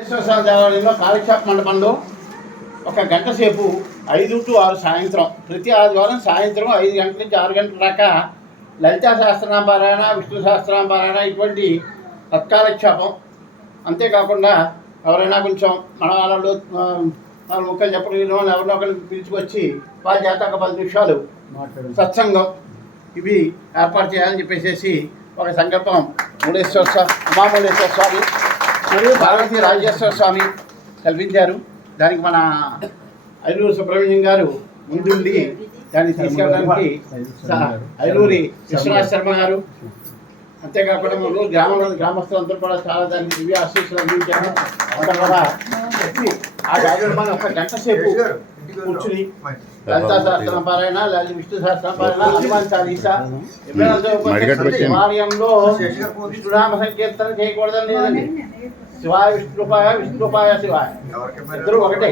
దేవాలయంలో కాళిక్షేప మండపంలో ఒక గంట సేపు 5 to 6 సాయంత్రం ప్రతి ఆదివారం సాయంత్రం 5 గంటల నుంచి 6 గంటల దాకా లలితా సహస్రనామపారాయణ, విష్ణు సహస్రనామపారాయణ ఇటువంటి తత్కాలక్షేపం. అంతేకాకుండా ఎవరైనా కొంచెం మన వాళ్ళు ముఖ్యం చెప్పడం ఎవరినో ఒకరిని పిలుచుకొచ్చి వాళ్ళ చేత ఒక 10 నిమిషాలు సత్సంగం ఇవి ఏర్పాటు చేయాలని చెప్పేసి ఒక సంకల్పం ఉమామూలేశ్వర స్వామి మరియు పార్వతీ రాజేశ్వర స్వామి కల్పించారు. దానికి మన ఐలూరు సుబ్రహ్మణ్యం గారు ముందుండి దాన్ని తీసుకెళ్ళడానికి ఐలూరి విశ్వనాథ శర్మ గారు, అంతేకాకుండా మన గ్రామస్తులందరూ కూడా చాలా దానికి దివ్య ఆశీస్సులు అందించారు. అందరూ కూడా ఆ కార్యక్రమాన్ని ఒక గంట సేపు కూర్చుని లలితా సహస్రనామపారాయణ, విష్ణు సహస్రనామపారాయణ, హనుమాన్ చాలీసా దేవాలయంలో విష్ణునామ సంకీర్తన చేయకూడదని లేదండి. శివాయ విష్ణుపాయ, విష్ణుపాయ శివాయ ఇద్దరు ఒకటే.